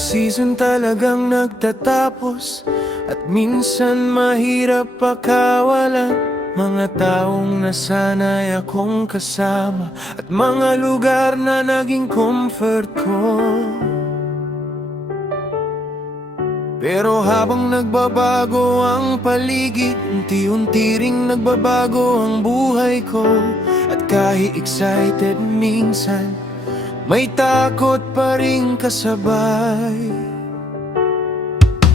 season talagang nagtatapos, at minsan mahirap pakawalan. Mga taong nasanay akong kasama, at mga lugar na naging comfort ko. Pero habang nagbabago ang paligid, unti-unti ring nagbabago ang buhay ko. At kahit excited minsan, may takot pa rin kasabay.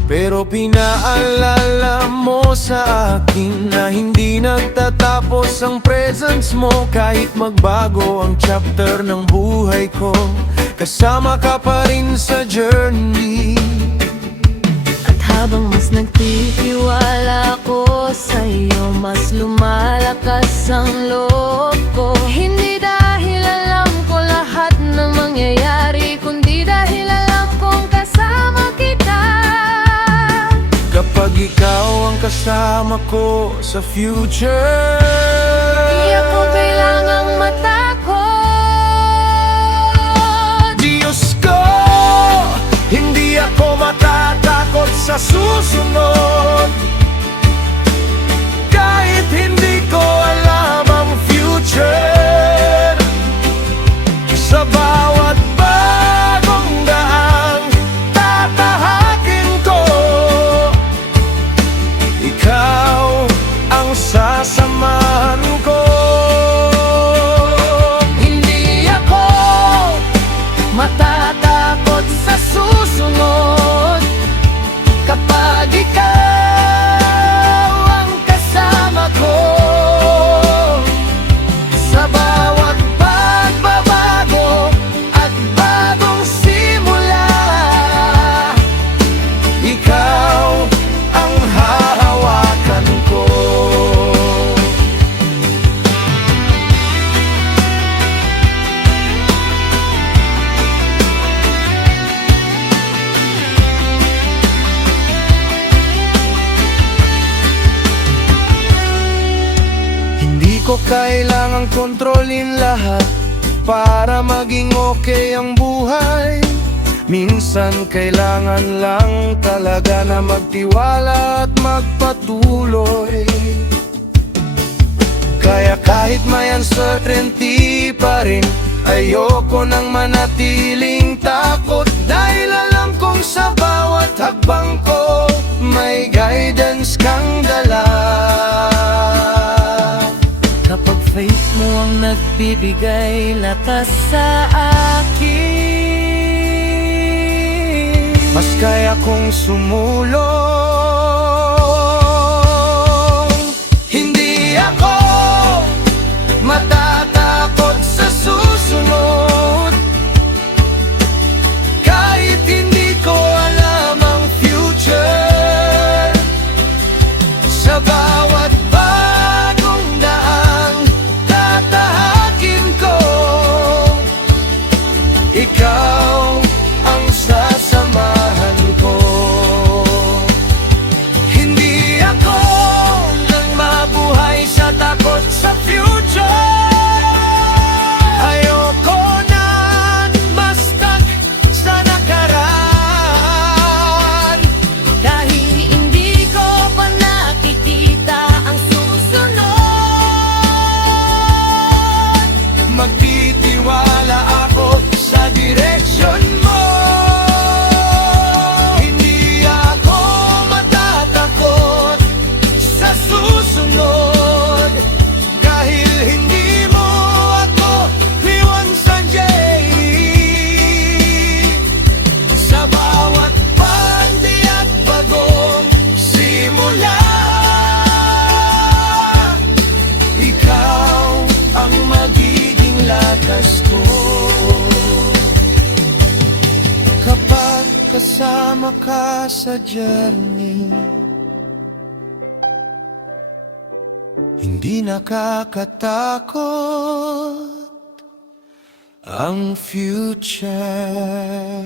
Pero pinaalala mo sa akin na hindi nagtatapos ang presence mo. Kahit magbago ang chapter ng buhay ko, kasama ka pa rin sa journey. Habang mas nagtitiwala ko sa'yo, mas lumalakas ang loob ko. Hindi dahil alam ko lahat ng mangyayari, kundi dahil alam kong kasama kita. Kapag ikaw ang kasama ko sa future, di ako kailangang matakot. Diyos ko, hindi ako matatakot sa susunod. Kahit hindi ko alam ang future, sa bawat bagong daan tatahakin ko. Ikaw ang sasamahan ko. Hindi ako matatakot sa susunod kapag ikaw ang kasama ko. Sa bawat pagbabago at bagong simula, Ikaw ang hahawakan ko. Hindi ko kailangang kontrolin lahat para maging okay ang buhay. Minsan kailangan lang talaga na magtiwala at magpatuloy. Kaya kahit may uncertainty pa rin, ayoko nang manatiling takot. Dahil alam kong sa bawat hakbang ko, may guidance kang dala. kapag faith mo ang nagbibigay lakas sa akin, mas kaya kong sumulong. Hindi ako matatakot sa susunod. Kahit hindi ko alam ang future, sa bawat bagong daan tatahakin ko. Ikaw ang sasamahan ko. Hindi ako nang mabuhay sa takot sa future. Ayoko nang ma-stuck sa nakaraan. dahil hindi ko pa nakikita ang susunod. Magtitiwala ako sa direksyon mo. Hindi ako matatakot sa susunod. Dahil hindi mo ako iwan sa sa bawat pandi at bagong simula. Ikaw ang magiging lakas ko. Kapag kasama ka sa journey, hindi nakakatakot ang future.